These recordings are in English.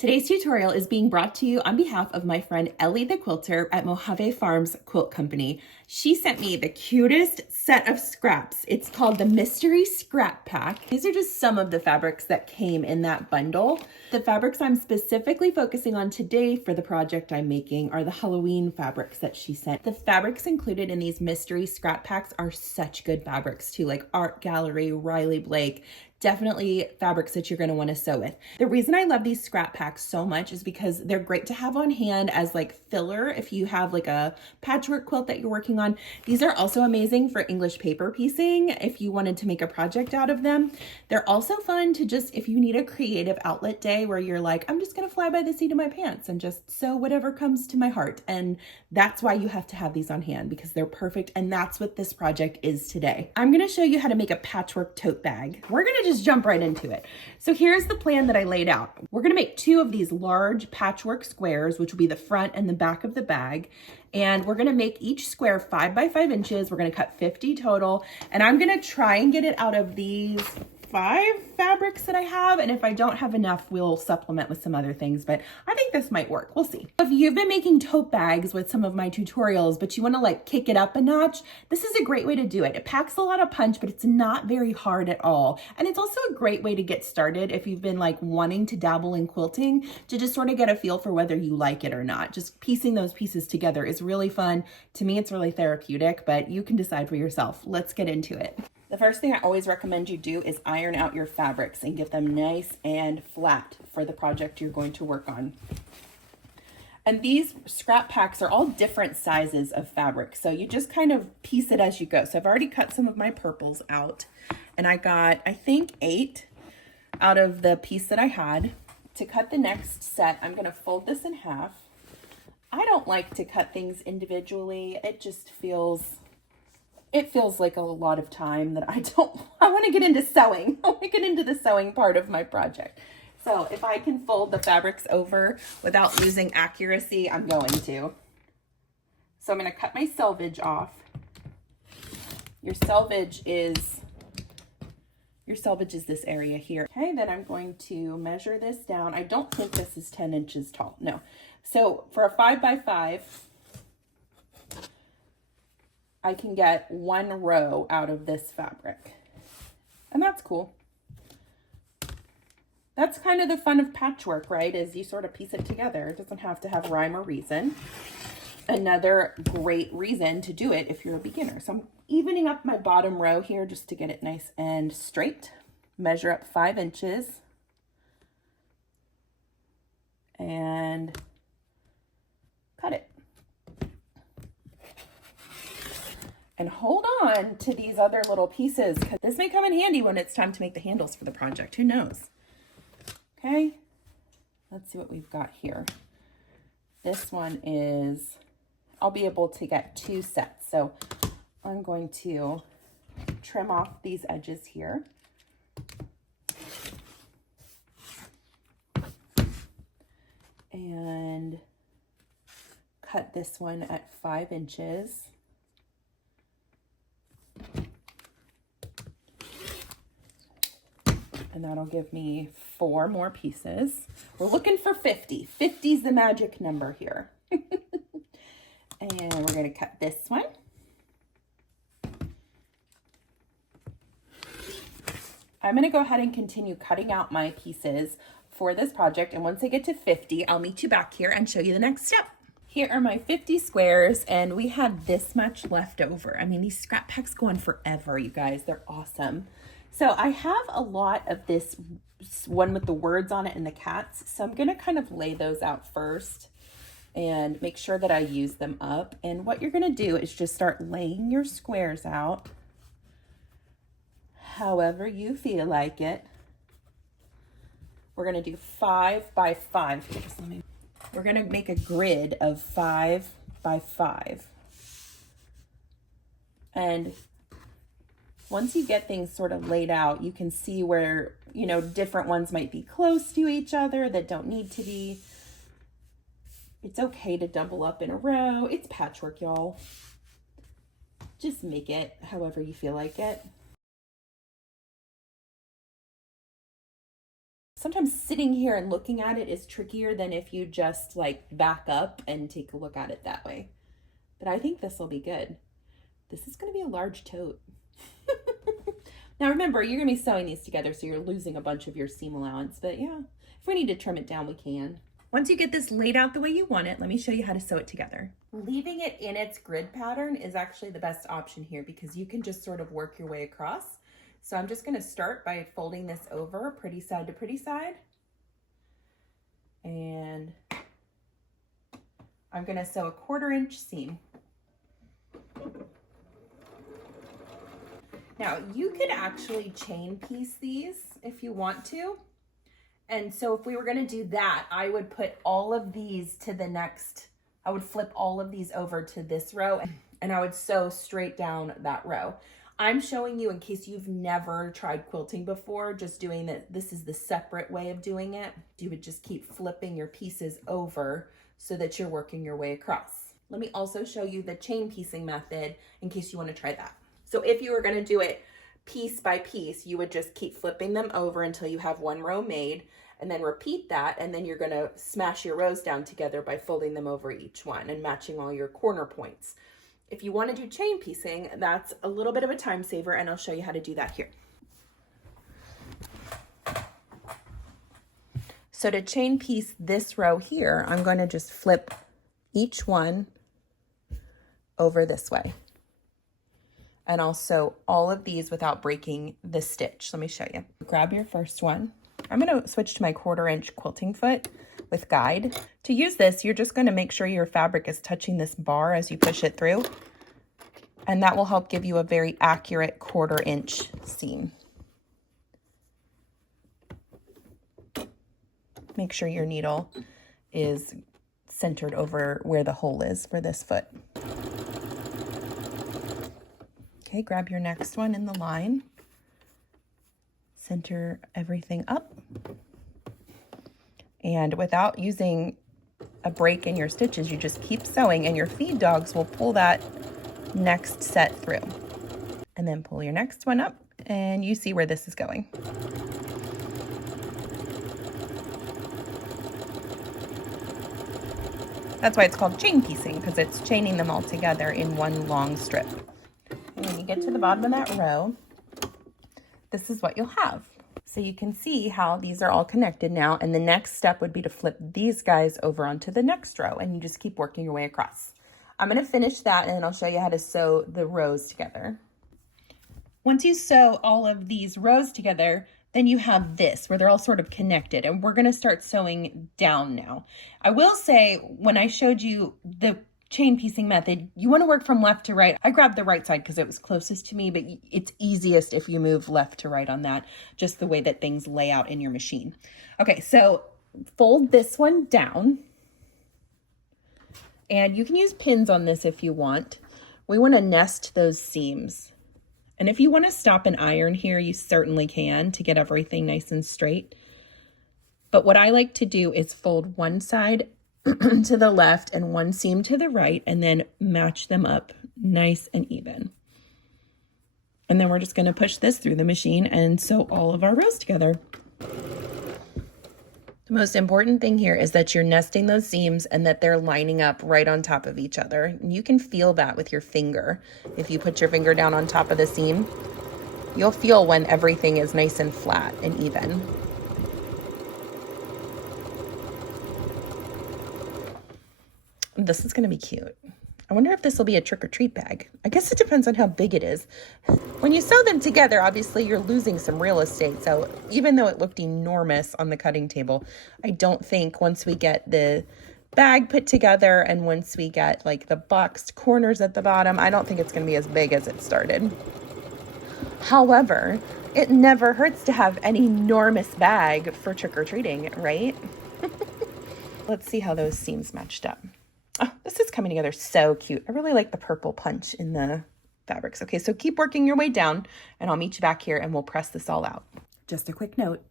Today's tutorial is being brought to you on behalf of my friend Ellie the Quilter at Mojave Farms Quilt Company. She sent me the cutest set of scraps. It's called the Mystery Scrap Pack. These are just some of the fabrics that came in that bundle. The fabrics I'm specifically focusing on today for the project I'm making are the Halloween fabrics that she sent. The fabrics included in these mystery scrap packs are such good fabrics too, like Art Gallery, Riley Blake. Definitely fabrics that you're going to want to sew with. The reason I love these scrap packs so much is because they're great to have on hand as like filler if you have like a patchwork quilt that you're working on. These are also amazing for English paper piecing if you wanted to make a project out of them. They're also fun to just, if you need a creative outlet day where you're like, I'm just going to fly by the seat of my pants and just sew whatever comes to my heart. And that's why you have to have these on hand, because they're perfect. And that's what this project is today. I'm going to show you how to make a patchwork tote bag. We're going to just jump right into it. So here's the plan that I laid out. We're going to make 2 of these large patchwork squares, which will be the front and the back of the bag. And we're going to make each square 5 by 5 inches. We're going to cut 50 total. And I'm going to try and get it out of these 5 fabrics that I have, and if I don't have enough, we'll supplement with some other things, but I think this might work. We'll see. If you've been making tote bags with some of my tutorials, but you want to like kick it up a notch, this is a great way to do it. It packs a lot of punch, but it's not very hard at all. And it's also a great way to get started if you've been like wanting to dabble in quilting, to just sort of get a feel for whether you like it or not. Just piecing those pieces together is really fun. To me, it's really therapeutic, but you can decide for yourself. Let's get into it. The first thing I always recommend you do is iron out your fabrics and get them nice and flat for the project you're going to work on. And these scrap packs are all different sizes of fabric, so you just kind of piece it as you go. So I've already cut some of my purples out, and I got, I think, 8 out of the piece that I had. To cut the next set, I'm going to fold this in half. I don't like to cut things individually. It just feels like a lot of time that I want to get into sewing. I want to get into the sewing part of my project. So if I can fold the fabrics over without losing accuracy, I'm going to. So I'm going to cut my selvage off. Your selvage is this area here. Okay, then I'm going to measure this down. I don't think this is 10 inches tall. No. So for a 5 by 5, I can get 1 row out of this fabric. And that's cool. That's kind of the fun of patchwork, right? Is you sort of piece it together. It doesn't have to have rhyme or reason. Another great reason to do it if you're a beginner. So I'm evening up my bottom row here just to get it nice and straight. Measure up 5 inches. And cut it. And hold on to these other little pieces, because this may come in handy when it's time to make the handles for the project. Who knows? Okay, let's see what we've got here. This one is, I'll be able to get 2 sets. So I'm going to trim off these edges here. And cut this one at 5 inches. And that'll give me 4 more pieces. We're looking for 50. 50 is the magic number here. And we're going to cut this one. I'm going to go ahead and continue cutting out my pieces for this project. And once I get to 50, I'll meet you back here and show you the next step. Here are my 50 squares, and we had this much left over. I mean, these scrap packs go on forever, you guys. They're awesome. So I have a lot of this one with the words on it and the cats. So I'm going to kind of lay those out first and make sure that I use them up. And what you're going to do is just start laying your squares out however you feel like it. We're going to do 5 by 5. We're going to make a grid of 5 by 5. And once you get things sort of laid out, you can see where, you know, different ones might be close to each other that don't need to be. It's okay to double up in a row. It's patchwork, y'all. Just make it however you feel like it. Sometimes sitting here and looking at it is trickier than if you just like back up and take a look at it that way. But I think this will be good. This is going to be a large tote. Now remember, you're going to be sewing these together, so you're losing a bunch of your seam allowance. But yeah, if we need to trim it down, we can. Once you get this laid out the way you want it, let me show you how to sew it together. Leaving it in its grid pattern is actually the best option here because you can just sort of work your way across. So I'm just going to start by folding this over pretty side to pretty side. And I'm going to sew a 1/4 inch seam. Now you could actually chain piece these if you want to. And so if we were going to do that, I would put all of these to the next, I would flip all of these over to this row and I would sew straight down that row. I'm showing you in case you've never tried quilting before, just doing that. This is the separate way of doing it. You would just keep flipping your pieces over so that you're working your way across. Let me also show you the chain piecing method in case you want to try that. So if you were going to do it piece by piece, you would just keep flipping them over until you have one row made, and then repeat that, and then you're going to smash your rows down together by folding them over each one and matching all your corner points. If you want to do chain piecing, that's a little bit of a time saver, and I'll show you how to do that here. So to chain piece this row here, I'm going to just flip each one over this way. And I'll sew all of these without breaking the stitch. Let me show you. Grab your first one. I'm going to switch to my 1/4 inch quilting foot with guide. To use this, you're just going to make sure your fabric is touching this bar as you push it through. And that will help give you a very accurate 1/4 inch seam. Make sure your needle is centered over where the hole is for this foot. Okay, grab your next one in the line. Center everything up. And without using a break in your stitches, you just keep sewing and your feed dogs will pull that next set through. And then pull your next one up and you see where this is going. That's why it's called chain piecing, because it's chaining them all together in one long strip. And when you get to the bottom of that row, this is what you'll have. So you can see how these are all connected now, and the next step would be to flip these guys over onto the next row, and you just keep working your way across. I'm going to finish that, and then I'll show you how to sew the rows together. Once you sew all of these rows together, then you have this where they're all sort of connected, and we're going to start sewing down now. I will say, when I showed you the chain piecing method, you want to work from left to right. I grabbed the right side because it was closest to me, but it's easiest if you move left to right on that, just the way that things lay out in your machine. Okay, so fold this one down, and you can use pins on this if you want. We want to nest those seams. And if you want to stop and iron here, you certainly can to get everything nice and straight. But what I like to do is fold one side to the left and one seam to the right, and then match them up nice and even. And then we're just going to push this through the machine and sew all of our rows together. The most important thing here is that you're nesting those seams and that they're lining up right on top of each other. And you can feel that with your finger. If you put your finger down on top of the seam, you'll feel when everything is nice and flat and even. This is going to be cute. I wonder if this will be a trick-or-treat bag. I guess it depends on how big it is. When you sew them together, obviously you're losing some real estate. So even though it looked enormous on the cutting table, I don't think once we get the bag put together and once we get like the boxed corners at the bottom, I don't think it's going to be as big as it started. However, it never hurts to have an enormous bag for trick-or-treating, right? Let's see how those seams matched up. Oh, this is coming together so cute. I really like the purple punch in the fabrics. Okay, so keep working your way down and I'll meet you back here and we'll press this all out. Just a quick note,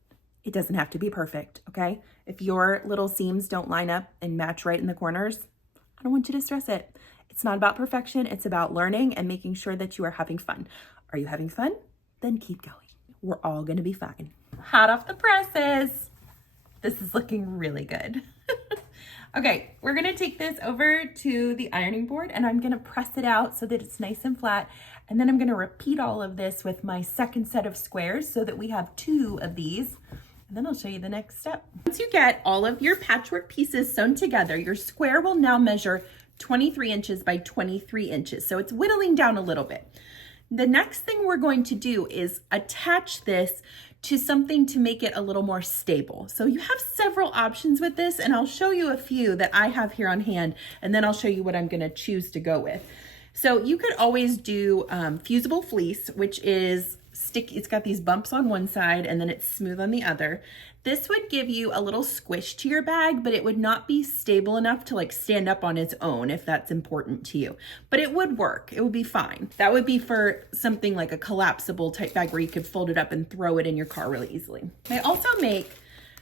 it doesn't have to be perfect, okay? If your little seams don't line up and match right in the corners, I don't want you to stress it. It's not about perfection, it's about learning and making sure that you are having fun. Are you having fun? Then keep going. We're all gonna be fine. Hot off the presses. This is looking really good. Okay, we're gonna take this over to the ironing board and I'm gonna press it out so that it's nice and flat. And then I'm gonna repeat all of this with my second set of squares so that we have 2 of these. And then I'll show you the next step. Once you get all of your patchwork pieces sewn together, your square will now measure 23 inches by 23 inches. So it's whittling down a little bit. The next thing we're going to do is attach this to something to make it a little more stable. So you have several options with this, and I'll show you a few that I have here on hand, and then I'll show you what I'm gonna choose to go with. So you could always do fusible fleece, which is sticky. It's got these bumps on one side and then it's smooth on the other. This would give you a little squish to your bag, but it would not be stable enough to like stand up on its own if that's important to you. But it would work, it would be fine. That would be for something like a collapsible type bag where you could fold it up and throw it in your car really easily. They also make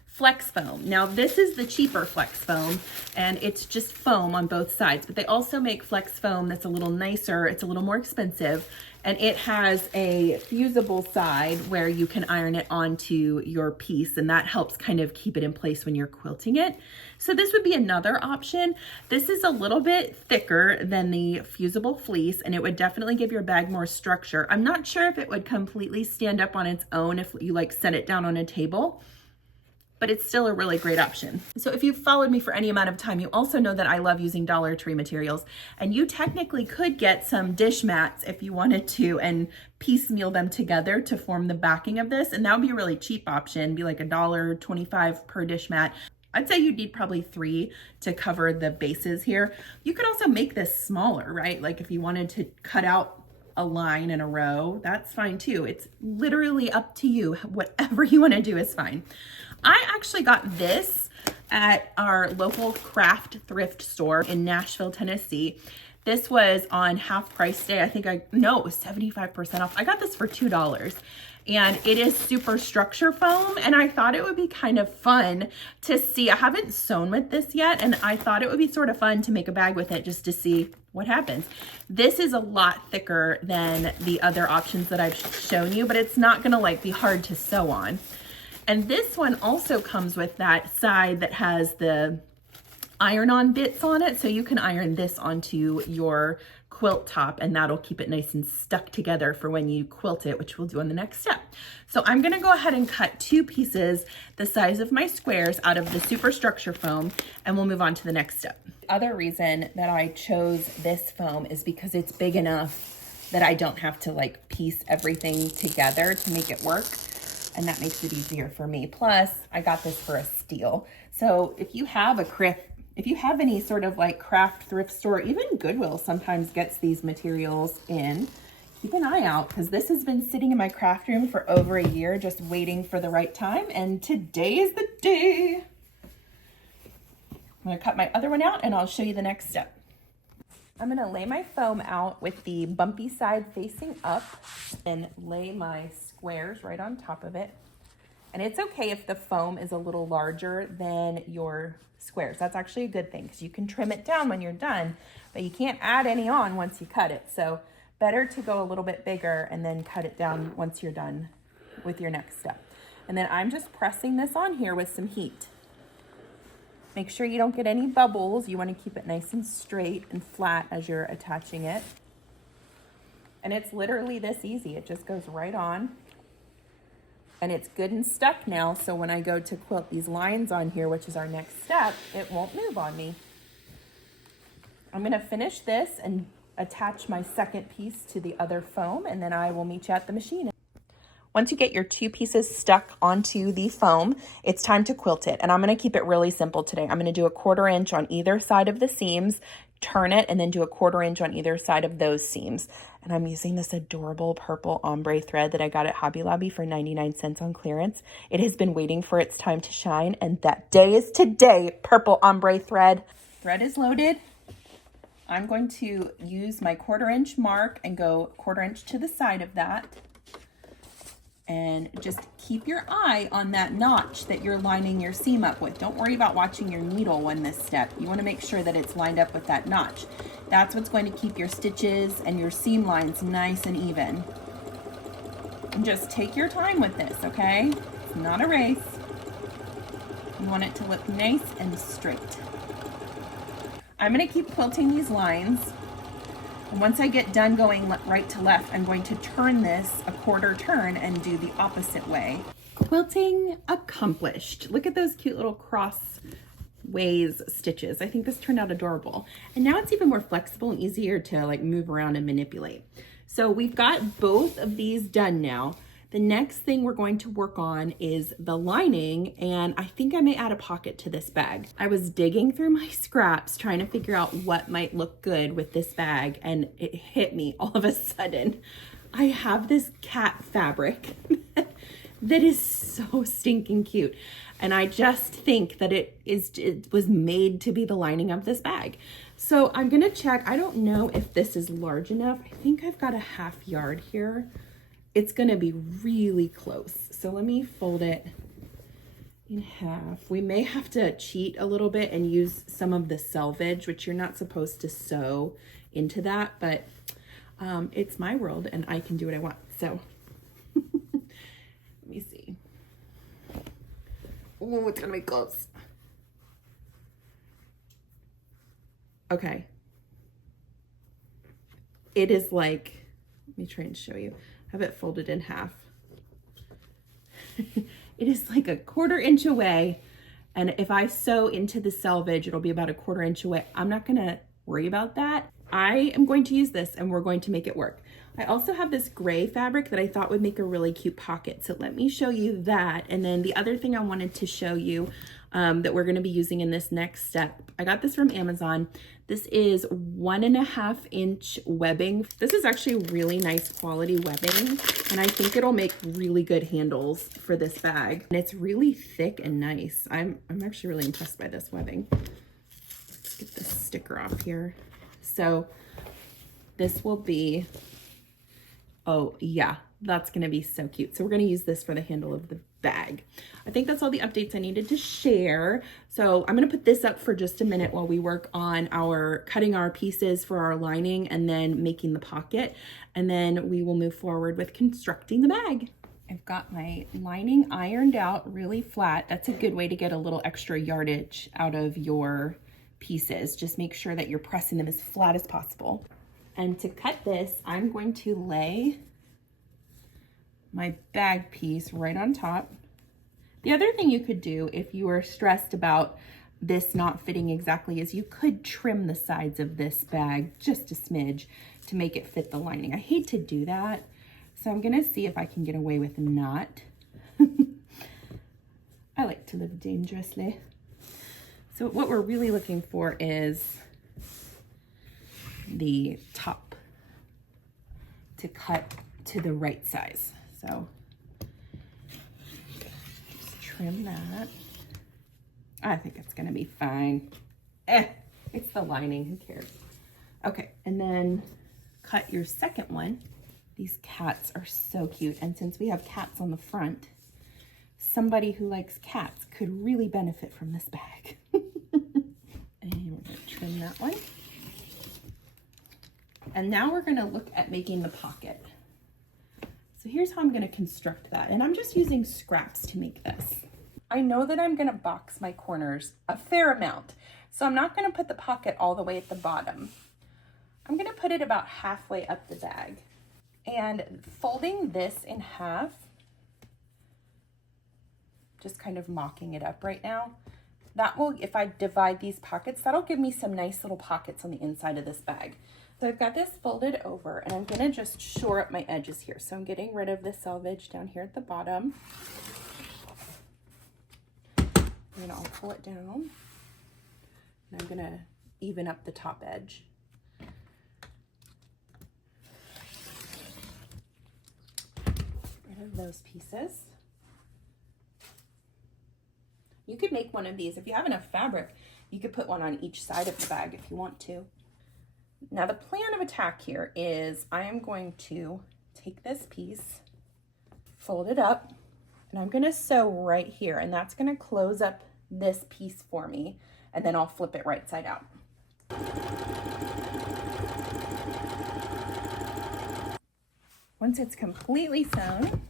flex foam. Now this is the cheaper flex foam and it's just foam on both sides, but they also make flex foam that's a little nicer, it's a little more expensive, and it has a fusible side where you can iron it onto your piece, and that helps kind of keep it in place when you're quilting it. So this would be another option. This is a little bit thicker than the fusible fleece and it would definitely give your bag more structure. I'm not sure if it would completely stand up on its own if you like set it down on a table, but it's still a really great option. So if you've followed me for any amount of time, you also know that I love using Dollar Tree materials, and you technically could get some dish mats if you wanted to and piecemeal them together to form the backing of this, and that would be a really cheap option, be like $1.25 per dish mat. I'd say you'd need probably 3 to cover the bases here. You could also make this smaller, right? Like if you wanted to cut out a line in a row, that's fine too. It's literally up to you. Whatever you want to do is fine. I actually got this at our local craft thrift store in Nashville, Tennessee. This was on half price day. No, it was 75% off. I got this for $2. And it is super structure foam, and I thought it would be kind of fun to see. I haven't sewn with this yet, and I thought it would be sort of fun to make a bag with it just to see what happens. This is a lot thicker than the other options that I've shown you, but it's not gonna like be hard to sew on. And this one also comes with that side that has the iron-on bits on it, so you can iron this onto your quilt top and that'll keep it nice and stuck together for when you quilt it, which we'll do on the next step. So I'm gonna go ahead and cut 2 pieces the size of my squares out of the super structure foam, and we'll move on to the next step. The other reason that I chose this foam is because it's big enough that I don't have to like piece everything together to make it work, and that makes it easier for me. Plus, I got this for a steal. So if you have any sort of like craft thrift store, even Goodwill sometimes gets these materials in, keep an eye out because this has been sitting in my craft room for over a year just waiting for the right time, and today is the day. I'm gonna cut my other one out and I'll show you the next step. I'm gonna lay my foam out with the bumpy side facing up and lay my squares right on top of it. And it's okay if the foam is a little larger than your squares. That's actually a good thing because you can trim it down when you're done, but you can't add any on once you cut it. So better to go a little bit bigger and then cut it down once you're done with your next step. And then I'm just pressing this on here with some heat. Make sure you don't get any bubbles. You want to keep it nice and straight and flat as you're attaching it. And it's literally this easy. It just goes right on. And it's good and stuck now, so when I go to quilt these lines on here, which is our next step, it won't move on me. I'm gonna finish this and attach my second piece to the other foam, and then I will meet you at the machine. Once you get your 2 pieces stuck onto the foam, it's time to quilt it. And I'm gonna keep it really simple today. I'm gonna do a 1/4 inch on either side of the seams, turn it, and then do a 1/4 inch on either side of those seams. And I'm using this adorable purple ombre thread that I got at Hobby Lobby for 99 cents on clearance. It has been waiting for its time to shine, and that day is today. Purple ombre thread. Thread is loaded. I'm going to use my 1/4 inch mark and go 1/4 inch to the side of that. And just keep your eye on that notch that you're lining your seam up with. Don't worry about watching your needle in this step. You want to make sure that it's lined up with that notch. That's what's going to keep your stitches and your seam lines nice and even. And just take your time with this, okay? It's not a race. You want it to look nice and straight. I'm gonna keep quilting these lines. And once I get done going right to left, I'm going to turn this a quarter turn and do the opposite way. Quilting accomplished. Look at those cute little crossways stitches. I think this turned out adorable. And now it's even more flexible and easier to like move around and manipulate. So we've got both of these done now. The next thing we're going to work on is the lining, and I think I may add a pocket to this bag. I was digging through my scraps trying to figure out what might look good with this bag, and it hit me all of a sudden. I have this cat fabric that is so stinking cute, and I just think that it was made to be the lining of this bag. So I'm gonna check. I don't know if this is large enough. I think I've got a ½ yard here. It's gonna be really close. So let me fold it in half. We may have to cheat a little bit and use some of the selvage, which you're not supposed to sew into that, but it's my world and I can do what I want. So let me see. Oh, it's gonna be close. Okay. It is like, let me try and show you. Have it folded in half. It is like a ½ inch away. And if I sew into the selvage, it'll be about a ½ inch away. I'm not gonna worry about that. I am going to use this and we're going to make it work. I also have this gray fabric that I thought would make a really cute pocket. So let me show you that. And then the other thing I wanted to show you that we're gonna be using in this next step. I got this from Amazon. This is 1½ inch webbing. This is actually really nice quality webbing, and I think it'll make really good handles for this bag. And it's really thick and nice. I'm actually really impressed by this webbing. Let's get this sticker off here. So this will be, oh yeah, that's gonna be so cute. So we're gonna use this for the handle of the bag. I think that's all the updates I needed to share. So I'm gonna put this up for just a minute while we work on cutting our pieces for our lining and then making the pocket. And then we will move forward with constructing the bag. I've got my lining ironed out really flat. That's a good way to get a little extra yardage out of your pieces. Just make sure that you're pressing them as flat as possible. And to cut this, I'm going to lay my bag piece right on top. The other thing you could do if you were stressed about this not fitting exactly is you could trim the sides of this bag just a smidge to make it fit the lining. I hate to do that, so I'm gonna see if I can get away with not. I like to live dangerously. So what we're really looking for is the top to cut to the right size. So just trim that. I think it's gonna be fine. It's the lining, who cares? Okay, and then cut your second one. These cats are so cute. And since we have cats on the front, somebody who likes cats could really benefit from this bag. And we're gonna trim that one. And now we're gonna look at making the pocket. So here's how I'm gonna construct that. And I'm just using scraps to make this. I know that I'm gonna box my corners a fair amount. So I'm not gonna put the pocket all the way at the bottom. I'm gonna put it about halfway up the bag. And folding this in half, just kind of mocking it up right now, that will, if I divide these pockets, that'll give me some nice little pockets on the inside of this bag. So I've got this folded over and I'm gonna just shore up my edges here. So I'm getting rid of the selvage down here at the bottom. And I'll pull it down. And I'm gonna even up the top edge. Get rid of those pieces. You could make one of these. If you have enough fabric, you could put one on each side of the bag if you want to. Now the plan of attack here is I am going to take this piece, fold it up, and I'm gonna sew right here, and that's gonna close up this piece for me, and then I'll flip it right side out. Once it's completely sewn,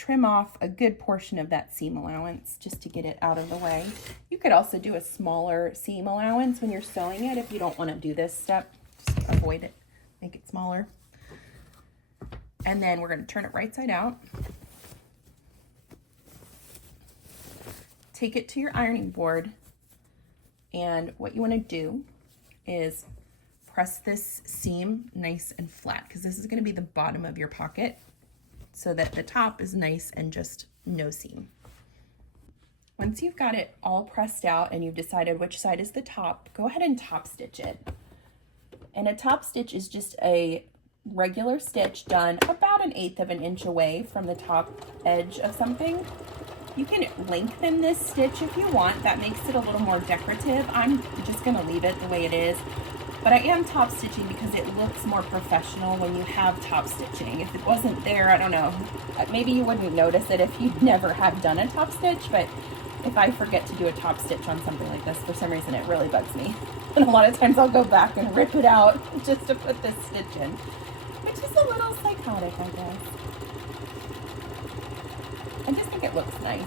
trim off a good portion of that seam allowance just to get it out of the way. You could also do a smaller seam allowance when you're sewing it if you don't want to do this step. Just avoid it, make it smaller. And then we're going to turn it right side out. Take it to your ironing board, and what you want to do is press this seam nice and flat, because this is going to be the bottom of your pocket, so that the top is nice and just no seam. Once you've got it all pressed out and you've decided which side is the top, go ahead and top stitch it. And a top stitch is just a regular stitch done about 1/8 of an inch away from the top edge of something. You can lengthen this stitch if you want. That makes it a little more decorative. I'm just going to leave it the way it is. But I am top stitching because it looks more professional when you have top stitching. If it wasn't there, I don't know, maybe you wouldn't notice it if you never have done a top stitch, but if I forget to do a top stitch on something like this, for some reason it really bugs me. And a lot of times I'll go back and rip it out just to put this stitch in, which is a little psychotic, I guess. I just think it looks nice.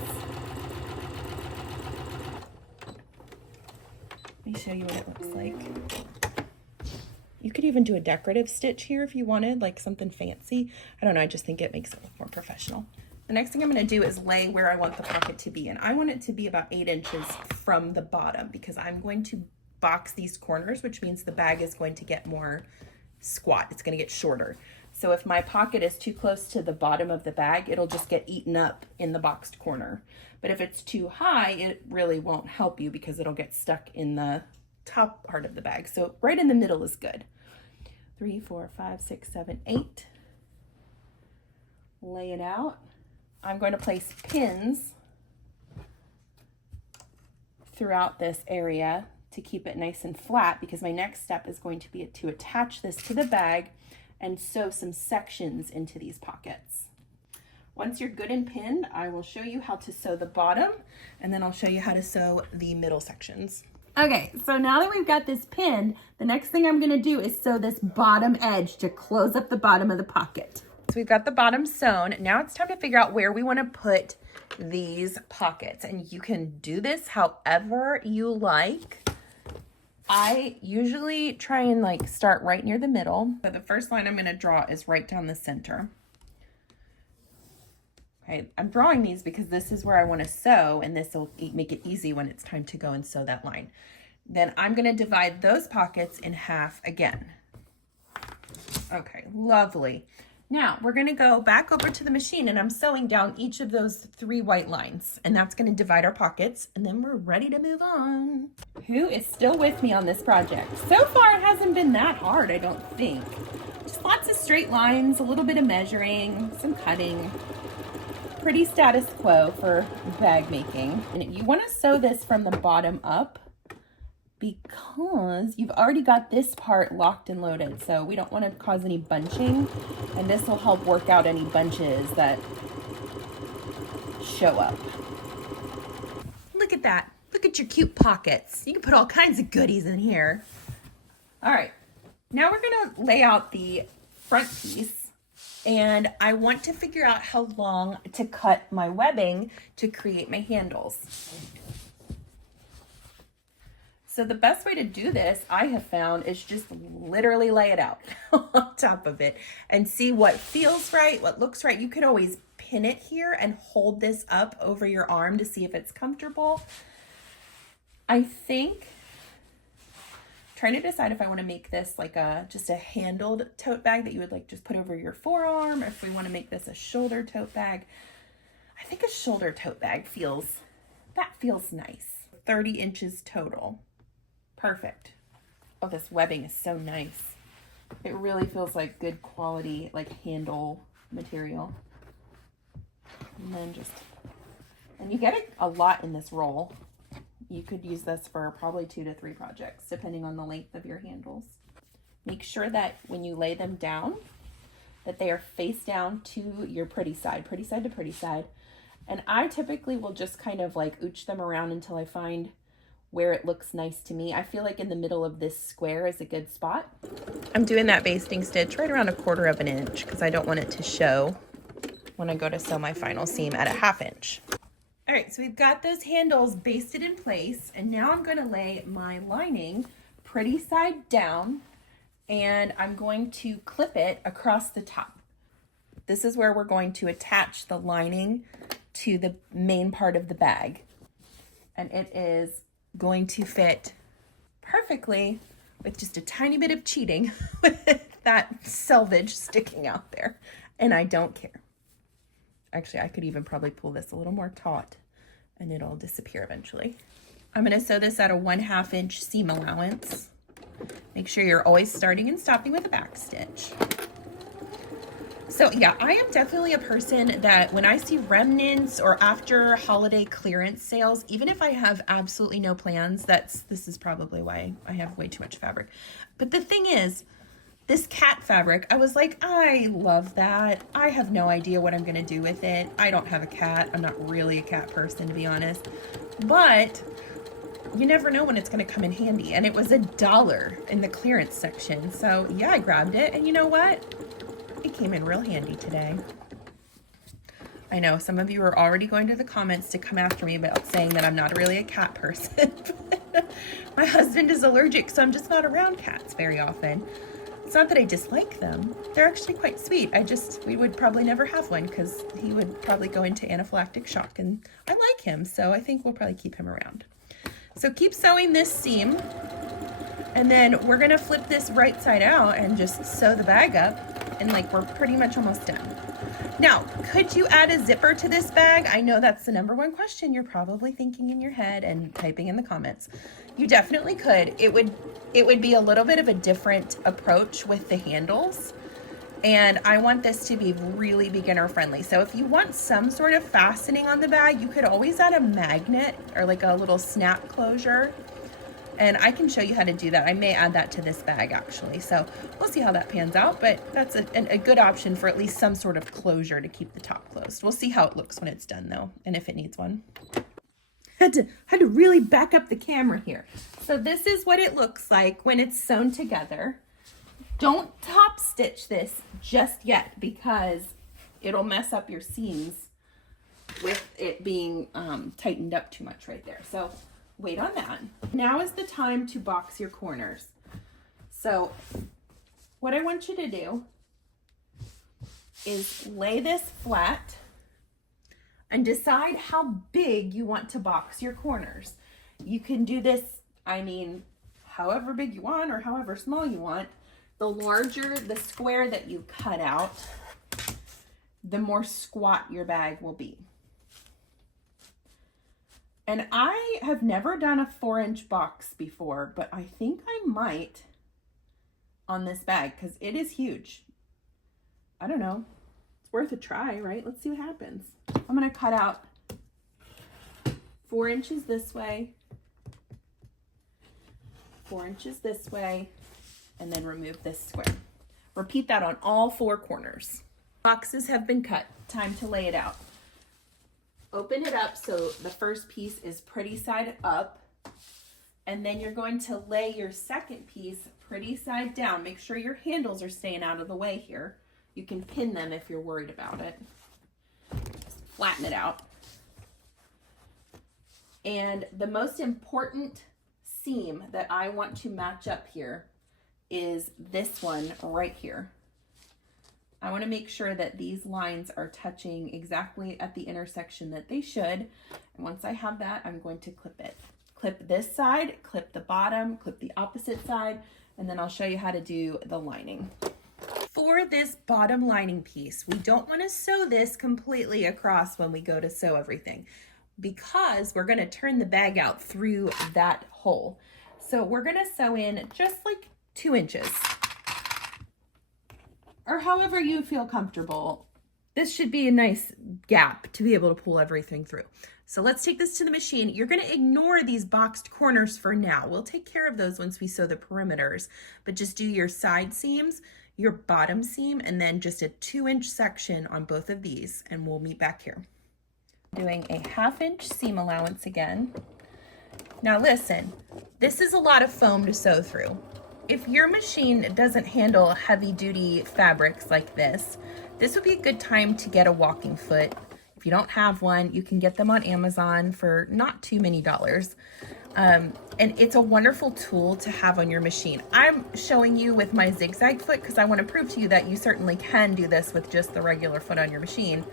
Let me show you what it looks like. You could even do a decorative stitch here if you wanted, like something fancy. I don't know, I just think it makes it look more professional. The next thing I'm going to do is lay where I want the pocket to be, and I want it to be about 8 inches from the bottom because I'm going to box these corners, which means the bag is going to get more squat. It's going to get shorter. So if my pocket is too close to the bottom of the bag, it'll just get eaten up in the boxed corner. But if it's too high, it really won't help you because it'll get stuck in the top part of the bag. So right in the middle is good. 3, 4, 5, 6, 7, 8. Lay it out. I'm going to place pins throughout this area to keep it nice and flat, because my next step is going to be to attach this to the bag and sew some sections into these pockets. Once you're good and pinned, I will show you how to sew the bottom, and then I'll show you how to sew the middle sections. Okay, so now that we've got this pinned, the next thing I'm gonna do is sew this bottom edge to close up the bottom of the pocket. So we've got the bottom sewn. Now it's time to figure out where we wanna put these pockets. And you can do this however you like. I usually try and like start right near the middle. So the first line I'm gonna draw is right down the center. Okay, I'm drawing these because this is where I want to sew, and this will make it easy when it's time to go and sew that line. Then I'm going to divide those pockets in half again. Okay, lovely. Now we're going to go back over to the machine, and I'm sewing down each of those 3 white lines, and that's going to divide our pockets, and then we're ready to move on. Who is still with me on this project? So far it hasn't been that hard, I don't think. Just lots of straight lines, a little bit of measuring, some cutting. Pretty status quo for bag making. And you want to sew this from the bottom up because you've already got this part locked and loaded, so we don't want to cause any bunching, and this will help work out any bunches that show up. Look at that. Look at your cute pockets. You can put all kinds of goodies in here. All right, now we're going to lay out the front piece. And I want to figure out how long to cut my webbing to create my handles. So the best way to do this, I have found, is just literally lay it out on top of it and see what feels right, what looks right. You could always pin it here and hold this up over your arm to see if it's comfortable. I think trying to decide if I want to make this like just a handled tote bag that you would like just put over your forearm, or if we want to make this a shoulder tote bag. I think a shoulder tote bag feels nice. 30 inches total. Perfect. Oh, this webbing is so nice. It really feels like good quality, like handle material. And then and you get a lot in this roll. You could use this for probably 2 to 3 projects, depending on the length of your handles. Make sure that when you lay them down, that they are face down to your pretty side to pretty side. And I typically will just kind of like ooch them around until I find where it looks nice to me. I feel like in the middle of this square is a good spot. I'm doing that basting stitch right around 1/4 of an inch because I don't want it to show. when I go to sew my final seam at a 1/2 inch. All right, so we've got those handles basted in place, and now I'm gonna lay my lining pretty side down, and I'm going to clip it across the top. This is where we're going to attach the lining to the main part of the bag. And it is going to fit perfectly with just a tiny bit of cheating with that selvage sticking out there. And I don't care. Actually, I could even probably pull this a little more taut and it'll disappear eventually. I'm gonna sew this at a 1/2 inch seam allowance. Make sure you're always starting and stopping with a back stitch. So yeah, I am definitely a person that when I see remnants or after holiday clearance sales, even if I have absolutely no plans, this is probably why I have way too much fabric. But the thing is, this cat fabric, I was like, I love that. I have no idea what I'm gonna do with it. I don't have a cat. I'm not really a cat person, to be honest. But you never know when it's gonna come in handy. And it was $1 in the clearance section. So yeah, I grabbed it, and you know what? It came in real handy today. I know some of you are already going to the comments to come after me about saying that I'm not really a cat person. My husband is allergic, so I'm just not around cats very often. It's not that I dislike them. They're actually quite sweet. We would probably never have one because he would probably go into anaphylactic shock, and I like him, so I think we'll probably keep him around. So keep sewing this seam, and then we're gonna flip this right side out and just sew the bag up, and like we're pretty much almost done. Now, could you add a zipper to this bag? I know that's the #1 question you're probably thinking in your head and typing in the comments. You definitely could. It would be a little bit of a different approach with the handles, and I want this to be really beginner friendly. So if you want some sort of fastening on the bag, you could always add a magnet or like a little snap closure. And I can show you how to do that. I may add that to this bag actually. So we'll see how that pans out, but that's a good option for at least some sort of closure to keep the top closed. We'll see how it looks when it's done though, and if it needs one. Had to really back up the camera here. So this is what it looks like when it's sewn together. Don't top stitch this just yet because it'll mess up your seams with it being tightened up too much right there. So wait on that. Now is the time to box your corners. So what I want you to do is lay this flat and decide how big you want to box your corners. You can do this, I mean, however big you want or however small you want. The larger the square that you cut out, the more squat your bag will be. And I have never done a 4-inch box before, but I think I might on this bag because it is huge. I don't know. It's worth a try, right? Let's see what happens. I'm going to cut out 4 inches this way, 4 inches this way, and then remove this square. Repeat that on all 4 corners. Boxes have been cut. Time to lay it out. Open it up so the first piece is pretty side up, and then you're going to lay your second piece pretty side down. Make sure your handles are staying out of the way here. You can pin them if you're worried about it. Just flatten it out. And the most important seam that I want to match up here is this one right here. I want to make sure that these lines are touching exactly at the intersection that they should. And once I have that, I'm going to clip it. Clip this side, clip the bottom, clip the opposite side, and then I'll show you how to do the lining. For this bottom lining piece, we don't want to sew this completely across when we go to sew everything because we're going to turn the bag out through that hole. So we're going to sew in just like 2 inches. Or however you feel comfortable. This should be a nice gap to be able to pull everything through. So let's take this to the machine. You're going to ignore these boxed corners for now. We'll take care of those once we sew the perimeters, but just do your side seams, your bottom seam, and then just a 2-inch section on both of these, and we'll meet back here. Doing a 1/2 inch seam allowance again. Now listen, this is a lot of foam to sew through. If your machine doesn't handle heavy duty fabrics like this would be a good time to get a walking foot. If you don't have one, you can get them on Amazon for not too many dollars. And it's a wonderful tool to have on your machine. I'm showing you with my zigzag foot because I want to prove to you that you certainly can do this with just the regular foot on your machine.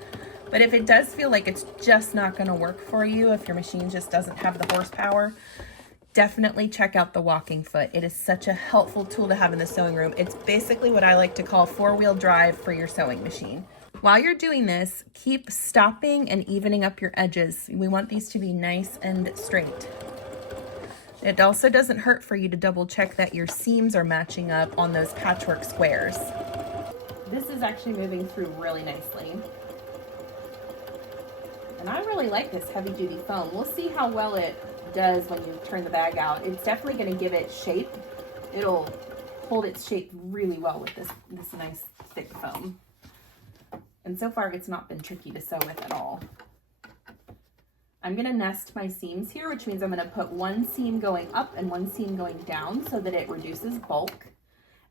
But if it does feel like it's just not going to work for you, if your machine just doesn't have the horsepower, definitely check out the walking foot. It is such a helpful tool to have in the sewing room. It's basically what I like to call four-wheel drive for your sewing machine. While you're doing this, keep stopping and evening up your edges. We want these to be nice and straight. It also doesn't hurt for you to double check that your seams are matching up on those patchwork squares. This is actually moving through really nicely. And I really like this heavy duty foam. We'll see how well it does when you turn the bag out. It's definitely going to give it shape. It'll hold its shape really well with this nice thick foam. And so far it's not been tricky to sew with at all. I'm going to nest my seams here, which means I'm going to put one seam going up and one seam going down so that it reduces bulk.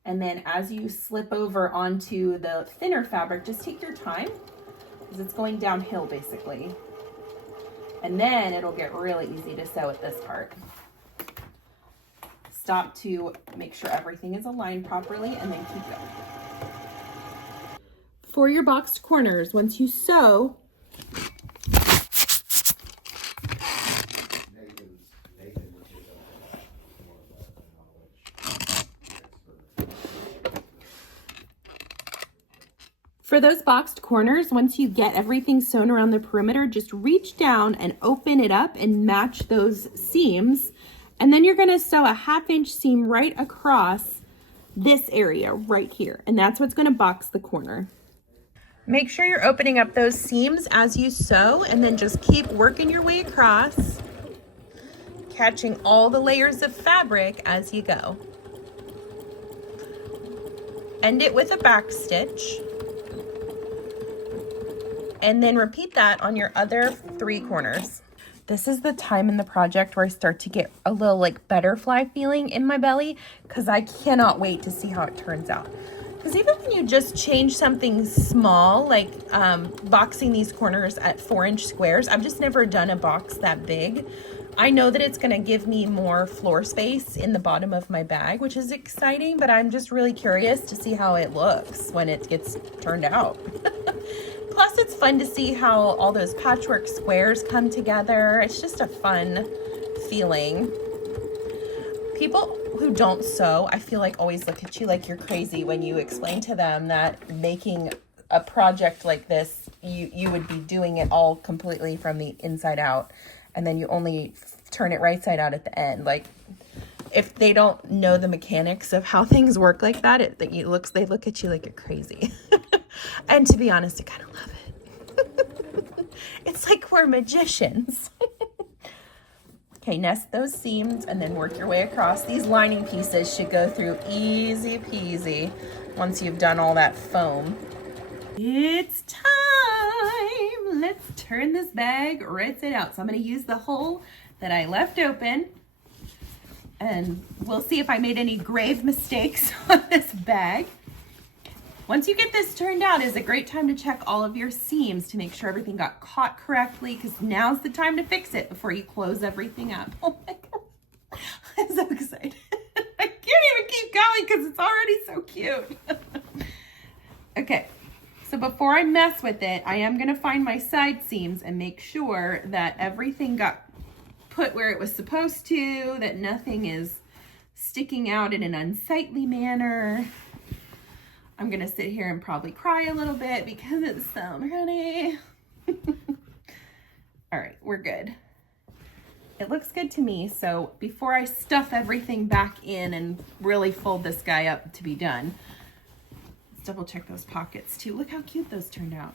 And then as you slip over onto the thinner fabric, just take your time because it's going downhill basically. And then it'll get really easy to sew at this part. Stop to make sure everything is aligned properly and then keep going. For your boxed corners, once you sew, for those boxed corners, once you get everything sewn around the perimeter, just reach down and open it up and match those seams. And then you're going to sew a 1/2 inch seam right across this area right here. And that's what's going to box the corner. Make sure you're opening up those seams as you sew, and then just keep working your way across, catching all the layers of fabric as you go. End it with a back stitch. And then repeat that on your other 3 corners. This is the time in the project where I start to get a little like butterfly feeling in my belly because I cannot wait to see how it turns out. Because even when you just change something small, like boxing these corners at 4-inch squares, I've just never done a box that big. I know that it's going to give me more floor space in the bottom of my bag, which is exciting, but I'm just really curious to see how it looks when it gets turned out. Plus, it's fun to see how all those patchwork squares come together. It's just a fun feeling. People who don't sew, I feel like always look at you like you're crazy when you explain to them that making a project like this, you would be doing it all completely from the inside out, and then you only turn it right side out at the end. Like, if they don't know the mechanics of how things work like that, they look at you like you're crazy. And to be honest, I kind of love it. It's like we're magicians. Okay, nest those seams and then work your way across. These lining pieces should go through easy peasy once you've done all that foam. It's time. Let's turn this bag right side out. So I'm going to use the hole that I left open, and we'll see if I made any grave mistakes on this bag. Once you get this turned out, is a great time to check all of your seams to make sure everything got caught correctly, because now's the time to fix it before you close everything up. Oh my God, I'm so excited. I can't even keep going because it's already so cute. Okay, so before I mess with it, I am gonna find my side seams and make sure that everything got put where it was supposed to, that nothing is sticking out in an unsightly manner. I'm gonna sit here and probably cry a little bit because it's so pretty. All right, we're good. It looks good to me, so before I stuff everything back in and really fold this guy up to be done, let's double check those pockets too. Look how cute those turned out.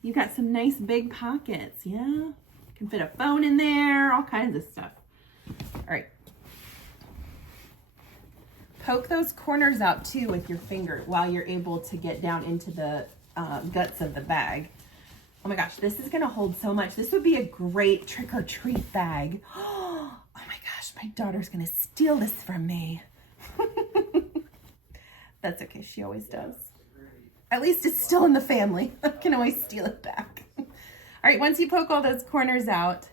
You got some nice big pockets, yeah? You can fit a phone in there, all kinds of stuff. All right. Poke those corners out too with your finger while you're able to get down into the guts of the bag. Oh my gosh, this is gonna hold so much. This would be a great trick-or-treat bag. Oh my gosh, gosh, my daughter's gonna steal this from me. That's okay, she always does. At least it's still in the family. I can always steal it back. All right, once you poke all those corners out,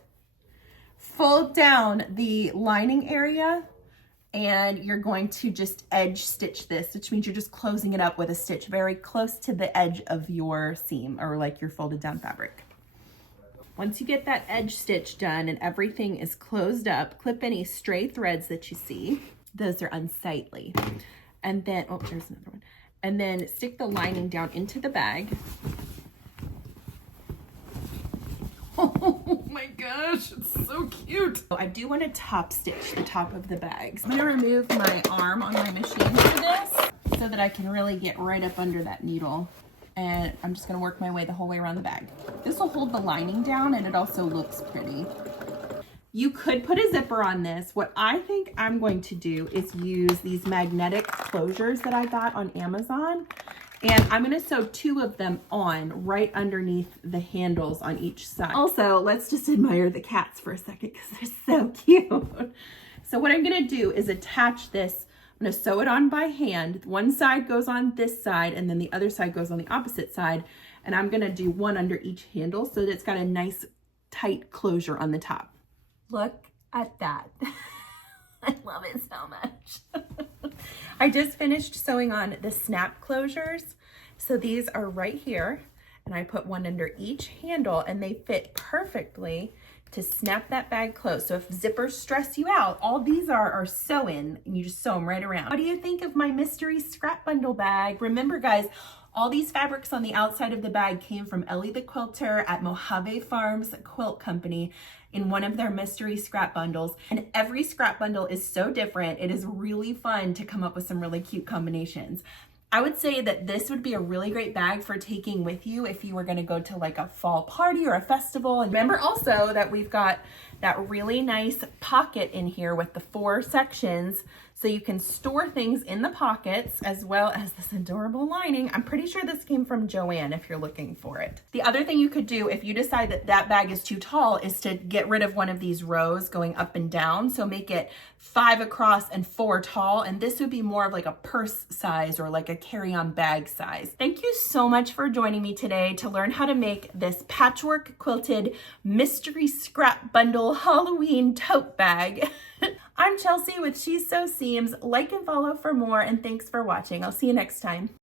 fold down the lining area, and you're going to just edge stitch this, which means you're just closing it up with a stitch very close to the edge of your seam or like your folded down fabric. Once you get that edge stitch done and everything is closed up, clip any stray threads that you see. Those are unsightly. And then, oh, there's another one. And then stick the lining down into the bag. Oh my gosh, it's so cute. So I do want to top stitch the top of the bag. I'm gonna remove my arm on my machine for this so that I can really get right up under that needle. And I'm just gonna work my way the whole way around the bag. This will hold the lining down and it also looks pretty. You could put a zipper on this. What I think I'm going to do is use these magnetic closures that I got on Amazon. And I'm gonna sew 2 of them on right underneath the handles on each side. Also, let's just admire the cats for a second because they're so cute. So what I'm gonna do is attach this. I'm gonna sew it on by hand. One side goes on this side and then the other side goes on the opposite side. And I'm gonna do one under each handle so that it's got a nice tight closure on the top. Look at that. I love it so much. I just finished sewing on the snap closures. So these are right here and I put one under each handle and they fit perfectly to snap that bag closed. So if zippers stress you out, all these are sew in and you just sew them right around. What do you think of my mystery scrap bundle bag? Remember guys, all these fabrics on the outside of the bag came from Ellie the Quilter at Mojave Farms Quilt Company in one of their mystery scrap bundles. And every scrap bundle is so different. It is really fun to come up with some really cute combinations. I would say that this would be a really great bag for taking with you if you were gonna go to like a fall party or a festival. And remember also that we've got that really nice pocket in here with the 4 sections so you can store things in the pockets as well as this adorable lining. I'm pretty sure this came from Joanne if you're looking for it. The other thing you could do if you decide that that bag is too tall is to get rid of one of these rows going up and down. So make it 5 across and 4 tall. And this would be more of like a purse size or like a carry-on bag size. Thank you so much for joining me today to learn how to make this patchwork quilted mystery scrap bundle Halloween tote bag. I'm Chelsea with She's Sew Seams. Like and follow for more, and thanks for watching. I'll see you next time.